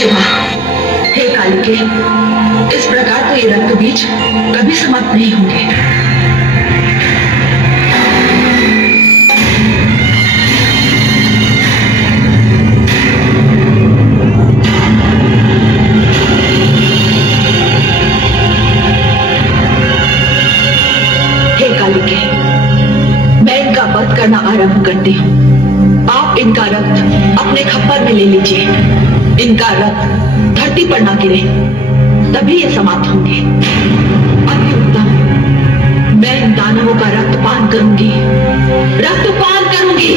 शिवा, हे कालिके, इस प्रकार तो ये रक्त बीज कभी समाप्त नहीं होंगे। हे कालिके, मैं इनका वध करना आरंभ करती हूँ। आप इनका रक्त अपने खप्पर में ले लीजिए। इनका रक्त धरती पर ना गिरे, तभी ये समाप्त होंगे। अति उत्तम, मैं इन दानवों का रक्तपान करूंगी, रक्तपान करूंगी।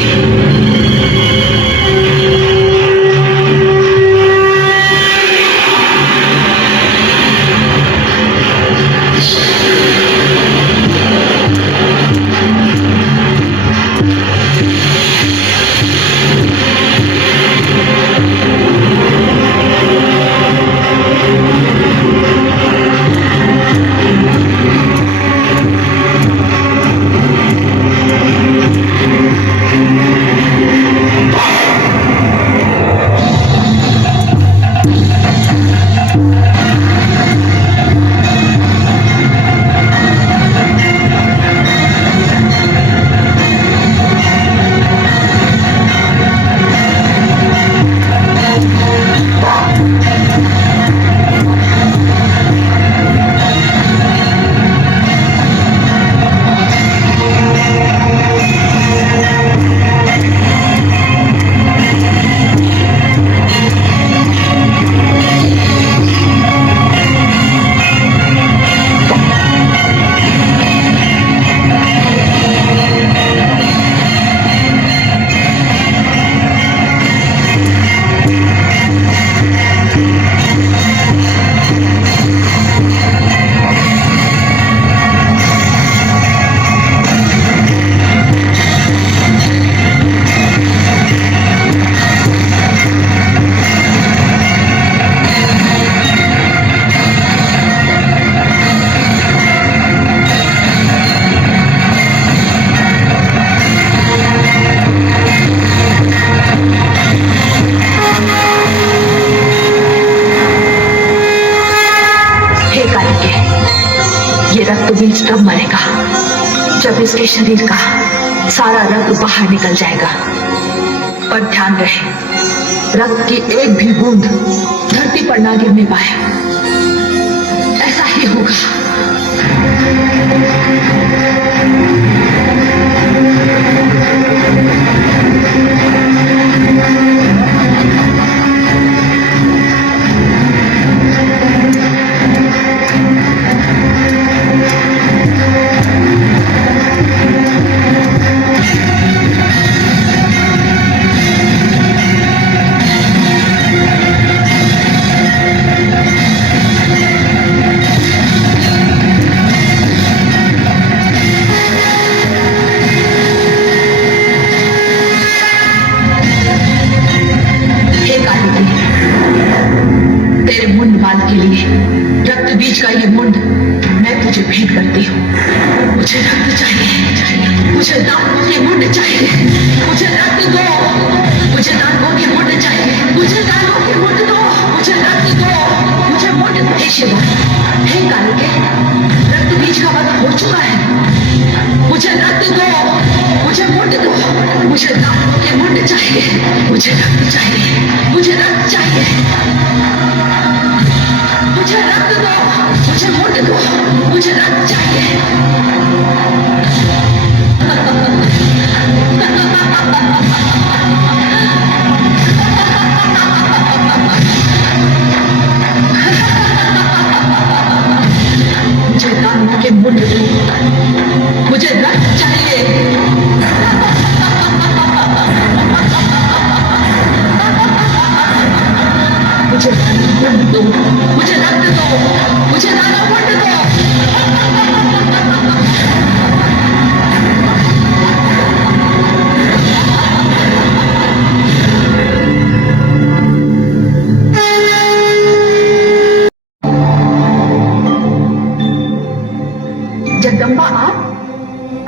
ये रक्त बीज तब मरेगा जब इसके शरीर का सारा रक्त बाहर निकल जाएगा। पर ध्यान रहे, रक्त की एक भी बूंद धरती पर ना गिरने पाए। ऐसा ही होगा। के लिए रक्त बीज का ये मुंड मैं तुझे भेंट करती हूँ। मुझे रक्त चाहिए, मुझे दानवों के मुंड चाहिए, मुझे रक्त दो, मुझे दानवों के मुंड चाहिए, मुझे दानवों के मुंड दो, मुझे रक्त दो, मुझे मुंड दो। हे शिवा, हे कालिके, रक्त बीज का वध हो चुका है। मुझे रक्त दो, मुझे मुंड दो, मुझे दानवों के मुंड चाहिए, मुझे रक्त चाहिए, मुझे रक्त चाहिए। मुझे रक्त दो, मुझे मुंड दो, मुझे रक्त चाहिए। मुझे दानवों के मुंड दो, मुझे रक्त चाहिए। मुझे मुंड दो, मुझे रक्त दो, मुझे दानव मुंड दो। जगदम्बा,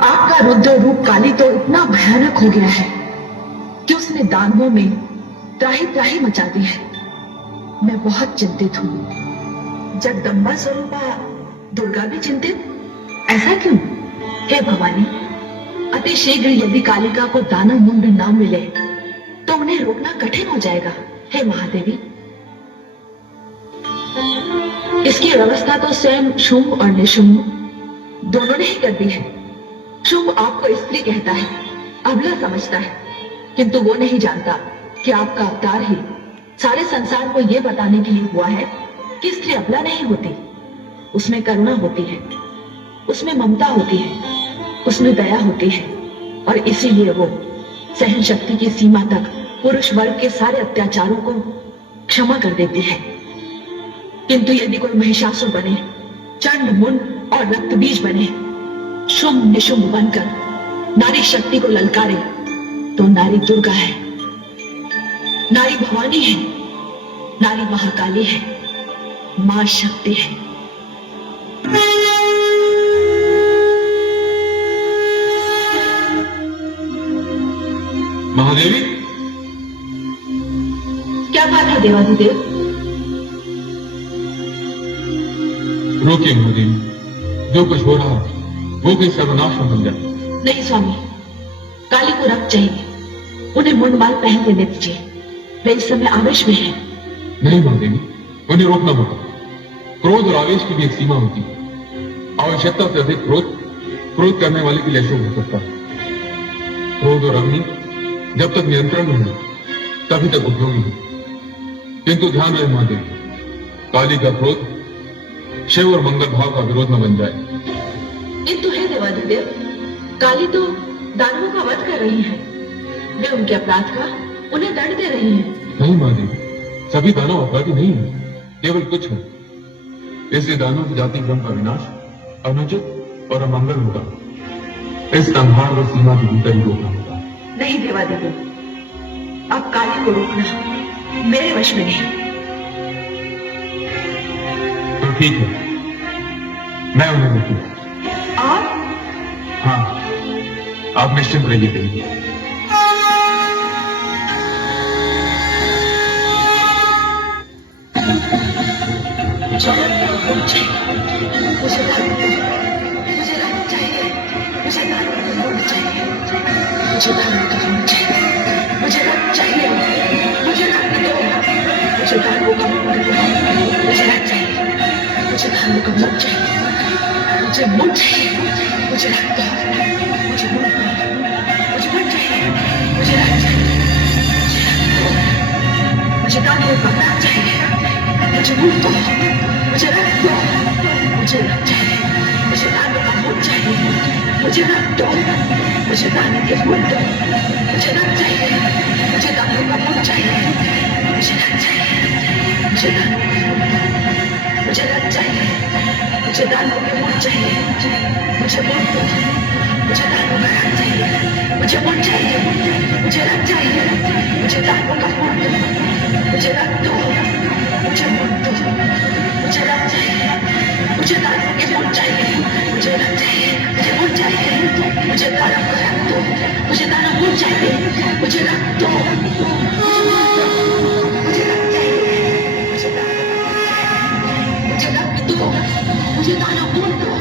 आपका रुद्र रूप काली तो इतना भयानक हो गया है कि उसने दानवों में त्राही त्राही मचा दी है। मैं बहुत चिंतित हूँ। जगदम्बा स्वरूपा दुर्गा भी चिंतित। ऐसा क्यों? हे भवानी, अति शीघ्र यदि कालिका को दानव मुंड न मिले तो उन्हें रोकना कठिन हो जाएगा। हे महादेवी, इसकी व्यवस्था तो स्वयं शुंभ और निशुंभ दोनों ने ही कर दी है। शुंभ आपको स्त्री कहता है, अबला समझता है, किंतु वो नहीं जानता कि आपका अवतार ही सारे संसार को यह बताने के लिए हुआ है कि स्त्री अबला नहीं होती, उसमें करुणा होती है, उसमें ममता होती है, उसमें दया होती है, और इसीलिए वो सहन शक्ति की सीमा तक पुरुष वर्ग के सारे अत्याचारों को क्षमा कर देती है। किंतु यदि कोई महिषासुर बने, चंड मुंड और रक्त बीज बने, शुंभ निशुंभ बनकर नारी शक्ति को ललकारे, तो नारी दुर्गा है, नारी भवानी है, नारी महाकाली है, मां शक्ति है। महादेवी, क्या बात है देवाधिदेव? रोकिए महादेवी, जो कुछ हो रहा है वो कोई सर्वनाश न बन जाए। नहीं स्वामी, काली को रक्त चाहिए, उन्हें मुंडमाल पहन लेने दीजिए, वे इस समय आवेश में हैं। नहीं महादेवी, उन्हें रोकना होगा। क्रोध और आवेश की भी एक सीमा होती है। आवश्यकता से अधिक क्रोध करने वाले के लिए अशुभ हो सकता है। क्रोध और अग्नि जब तक नियंत्रण में हो तभी तक उपयोगी है। किंतु ध्यान रहे महादेवी, काली का क्रोध शिव और मंगल भाव का विरोध न बन जाए। किंतु हे देवाधिदेव, काली तो दानवों का वध कर रही है, वे उनके अपराध का उन्हें दंड दे रही है। नहीं महादेवी, सभी दानव अपराधी नहीं है, केवल कुछ है। इसलिए दानव की जाति क्रम का विनाश अनुचित और अमंगल होगा। इस संहार व सीमा के भीतर ही रोकना होगा। नहीं देवाधिदेव, अब काली को रोकना मेरे वश में नहीं। तो ठीक है, मैं उन्हें रोकूंगा। आप? हाँ, आप निश्चिंत रहिए देवी। मुझे रक्त चाहिए, मुझे रक्त चाहिए, मुझे दानव का खून चाहिए, मुझे दानव का खून चाहिए, मुझे रक्त चाहिए, मुझे रक्त दो, मुझे दानव का खून दो, मुझे रक्त चाहिए, मुझे दानव का खून चाहिए, मुझे मुंड चाहिए, मुझे रक्त दो, मुझे मुंड दो, मुझे मुंड चाहिए, मुझे रक्त चाहिए, मुझे रक्त दो, मुझे दानव का प्राण चाहिए, मुझे मुंड दो, मुझे रक्त दो, मुझे रक्त चाहिए, मुझे दानव का खून चाहिए, मुझे रक्त दो, मुझे दानव के खून दो, मुझे रक्त चाहिए, मुझे दानव का खून चाहिए, मुझे रक्त चाहिए, मुझे दानव का खून दो, मुझे रक्त चाहिए, मुझे दानव के खून चाहिए, मुझे खून दो, मुझे दानव का रक्त चाहिए, मुझे खून चाहिए, मुझे रक्त चाहिए, मुझे दानव का खून दो, मुझे रक्त दो, मुझे खून दो, मुझे रक्त चाहिए, मुझे दानव के खून चाहिए, मुझे रक्त चाहिए, मुझे खून चाहिए, मुझे दानव का रक्त दो, मुझे दानव खून चाहिए, मुझे रक्त दो, मुझे रक्त चाहिए, मुझे दानव, मुझे रक्त दो, मुझे दानव खून दो,